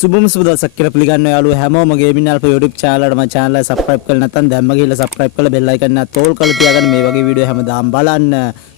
සුබම සුබ දවසක් කියලා පිළිගන්න යාළුවෝ හැමෝම ගේමින් අල්ප YouTube channel එකට මම channel එක subscribe කරලා නැත්නම් දැම්ම ගිහලා subscribe කරලා bell icon එක තෝල් කරලා තියාගන්න මේ වගේ වීඩියෝ හැමදාම බලන්න.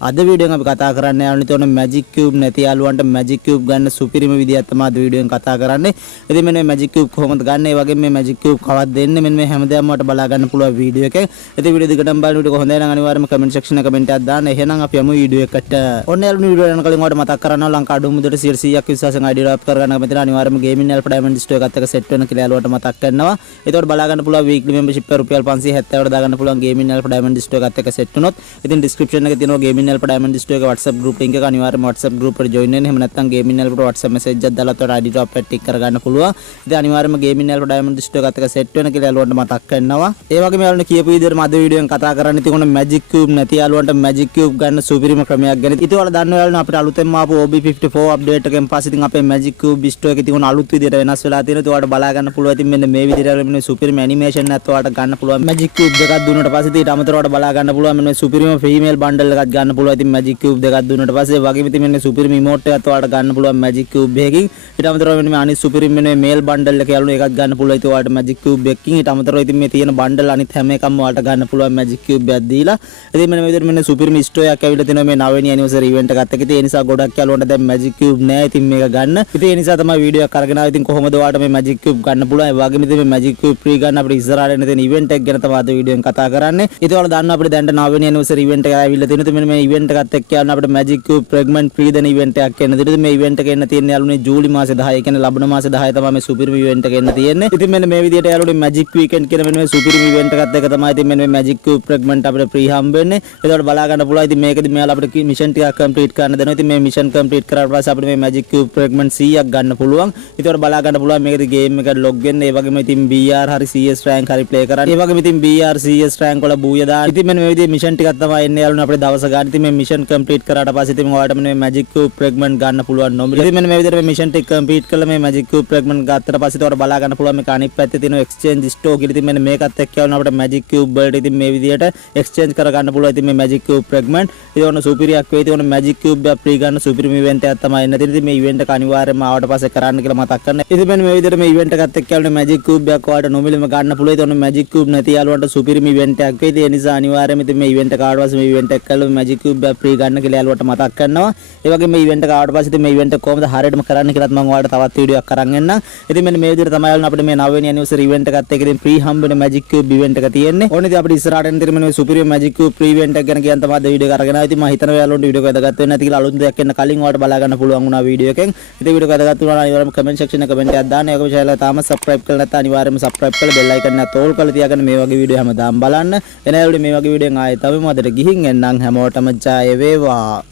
අද වීඩියෝ එකෙන් අපි කතා කරන්න යාළුවෝ තෝරන magic cube නැති යාළුවන්ට magic cube ගන්න සුපිරිම විදියක් තමයි අද වීඩියෝ එකෙන් කතා කරන්නේ. ඉතින් මෙන්න magic cube කොහොමද ගන්න, ඒ වගේම මේ magic cube කවද්ද දෙන්නේ, මෙන්න මේ හැමදාම මට බලා ගන්න පුළුවන් වීඩියෝ එකෙන්. ඉතින් වීඩියෝ දිගටම බලන විදිහ කොහොඳයි නම් අනිවාර්යයෙන්ම comment section එක comment එකක් දාන්න. එහෙනම් අපි යමු වීඩියෝ එකට. ඔන්න යාළුවෝ වීඩියෝ යන කලින් ඔයාලට මතක් කරනවා ලංකා අඩු මුදලට 100ක් විශ්වාසයෙන් ID ඩ්‍රොප් කරගන්න කැමති නම් අනිවාර්යයෙන්ම gaming alpha diamond store එකත් එක්ක set වෙන කියලා යාළුවට මතක් කරනවා. ඒතකොට බලා ගන්න පුළුවන් weekly membership එක රුපියල් 570කට දාගන්න පුළුවන් gaming alpha diamond store එකත් එක්ක set වුණොත්. ඉතින් description එකේ තියෙනවා gaming alpha diamond store එක WhatsApp group link එක. අනිවාර්යයෙන්ම WhatsApp group එකට join වෙන්න. එහෙම නැත්නම් gaming alpha ට WhatsApp message එකක් දාලා ඔයාලට ID drop එක tick කරගන්න පුළුවන්. ඉතින් අනිවාර්යයෙන්ම gaming alpha diamond store එකත් එක්ක set වෙන කියලා යාළුවන්ට මතක් කරනවා. ඒ වගේම යාළුවනේ කියපු විදිහටම අද වීඩියෝෙන් කතා කරන්න තියෙන magic cube නැති යාළුවන්ට magic cube ගන්න සුපිරිම ක්‍රමයක් ගැන. ඉතින් ඔයාලා දන්නවා යාළුවනේ අපිට අලුතෙන්ම ආපු OB54 update එකෙන් පස්සේ ඉතින් අපේ magic cube store එකේ තියෙන අලුත් විදිහට වෙනස් වෙලා තියෙනවා. ඒකට බලා ගන්න පුළුවන්. ඉතින් මෙන්න මේ විදිහට මෙන්න සුපිරිම ඇනිමේෂන් එකත් ඔයාලට ගන්න පුළුවන්. magic cube දෙකක් දුන්නාට පස්සේ ඊට අමතරව ඔයාලට බලා ගන්න පුළුවන් මෙන්න සුපිරිම female bundle එකක් ගන්න පුළුවන්. ඉතින් magic cube දෙකක් දුන්නාට පස්සේ වගේම ඉතින් මෙන්න සුපිරිම emote එකත් ඔයාලට ගන්න පුළුවන් magic cube එකකින්. ඊට අමතරව මෙන්න මේ අනිත් සුපිරිම මෙන්න male bundle එක යාළුවනේ ඒකත් ගන්න පුළුවන්. ඉතින් ඔයාලට magic cube එකකින් ඊට අමතරව ඉතින් මේ තියෙන bundle අනිත් හැම එකක්ම ඔයාලට ගන්න පුළුවන් magic cube එකක් දීලා. ඉතින් මෙන්න මේ විදිහට මෙන්න සුපිරිම store එකක් ඇවිල්ලා තිනවා මේ 9 වෙනි anniversary event එකත් එක්ක. ඉතින් ඒ නිසා ගොඩක් යාළුවන්ට දැන් magic cube නෑ. ඉතින් මේක ගන්න. ඉතින් ඒ නිසා තමයි වීඩියෝ එකක් අරගෙන ආවේ. ඉතින් කොහොමද ඔයාලට මේ magic cube ගන්න පුළුවන්. ඒ වගේම ඉතින් මේ magic cube free ගන්න අපිට ඉස්සරහට එන තියෙන event එක ගැන තමයි අද වීඩියෝෙන් කතා කරන්නේ. ඉතින් ඔයාලා දන්නවා අපිට දැන් 9 වෙනි anniversary event එක ඇවිල්ලා තියෙනවා. ඉතින් මෙන්න මේ event එකත් එක්ක යන අපිට magic cube fragment free දෙන event එකක් එන්න තියෙනවා. ඉතින් මේ event එක එන්න තියෙන යාළුවනේ ජූලි මාසේ 10. ඒ කියන්නේ ලබන මාසේ 10 තමයි මේ සුපිරිම event එක එන්න තියෙන්නේ. ඉතින් මෙන්න මේ විදිහට යාළුවනේ magic weekend කියන මෙන්න මේ සුපිරිම event එකත් එක්ක තමයි ඉතින් මෙන්න මේ magic cube fragment අපිට free හම්බ වෙන්නේ. ඒකට බලා ගන්න පුළුවන්. ඉතින් මේකෙදි මෙයාලා අපිට mission ටිකක් complete කරන්න දෙනවා. ඉතින් මේ mission complete කරාට පස්සේ අපිට මේ magic cube fragment 100ක් ගන්න පුළුවන්. ඒකට බලා ගන්න පුළුවන් මේකෙදි game එකට log වෙන්න. ඒ වගේම ඉතින් BR හරි CS rank හරි play කරන්න. ඒ වගේම ඉතින් BR CS rank වල බූය දාන්න. ඉතින් මෙන්න මේ විදිහේ mission ටිකක් තමයි එන්නේ යාළුවනේ අපිට දවස ගන්න. ඉතින් මේ mission complete කරාට පස්සේ ඉතින් ඔයාලට මේ magic cube fragment ගන්න පුළුවන් නොමිල. ඉතින් මෙන්න මේ විදිහට මේ mission ටික complete කරලා මේ magic cube fragment ගත්තට පස්සේ ඔයාලට බලා ගන්න පුළුවන් මේක අනිත් පැත්තේ තියෙන exchange store කියලා. ඉතින් මෙන්න මේකත් එක්ක යාළුවනේ අපිට magic cube වලට ඉතින් මේ විදිහට exchange කර ගන්න පුළුවන්. ඉතින් මේ magic cube fragment ඉතින් ඔන්න සුපිරියක් වෙයි. ඉතින් ඔන්න magic cube එක free ගන්න සුපිරිම event එකක් තමයි එන්න තියෙන්නේ. ඉතින් මේ event එක අනිවාර්යයෙන්ම ආවට පස්සේ කරන්න කියලා මතක් කරන්න. ඉතින් මෙන්න මේ විදිහට මේ event එකත් එක්ක යාළුවනේ magic cube එකක් ඔයාලට නොමිලෙම ගන්න පුළුවන්. ඉතින් ඔන්න magic cube නැති යාළුවන්ට සුපිරිම event එකක් වෙයි. ඒ නිසා අනිවාර්යයෙන්ම ඉතින් මේ event එක ආවට පස්සේ මේ event එක කරලා magic cube එක free ගන්න කියලා යාළුවට මතක් කරනවා. ඒ වගේම මේ event එක ආවට පස්සේ ඉතින් මේ event එක කොහොමද හරියටම කරන්න කියලාත් මම ඔයාලට තවත් වීඩියෝ එකක් අරන් එන්නම්. ඉතින් මෙන්න මේ විදිහට තමයි යාළුවනේ අපිට මේ 9 වෙනි anniversary event එකත් එක්ක ඉතින් free හම්බ වෙන magic cube event එක තියෙන්නේ. ඕනේ ඉතින් අපිට ඉස්සරහට එන තියෙන මේ සුපිරිම magic cube free event එක ගැන කියන්න තමයි අද වීඩියෝ එක අරගෙන ආවේ. ඉතින් මම හිතනවා යාළුවන්ට වීඩියෝ එක වැදගත් වෙන්නේ නැති කියලා අලුත් දෙයක් එන්න කලින් ඔයාලට බලා ගන්න පුළුවන් වුණා වීඩියෝ එකෙන්. ඉතින් වීඩියෝ එක වැදගත් වුණා නම් අනිවාර්යයෙන්ම comment section එක comment එකක් දාන්න. ඒකම channel එක තාම subscribe කරලා නැත්නම් අනිවාර්යයෙන්ම subscribe කරලා bell icon එක තෝල් කරලා තියාගන්න මේ වගේ වීඩියෝ හැමදාම බලන්න. එන යාළුවනේ මේ වගේ වීඩියෝෙන් ආයෙත් අපි මොකදට ගිහින් එන්නම්. හැමෝටම ජය වේවා.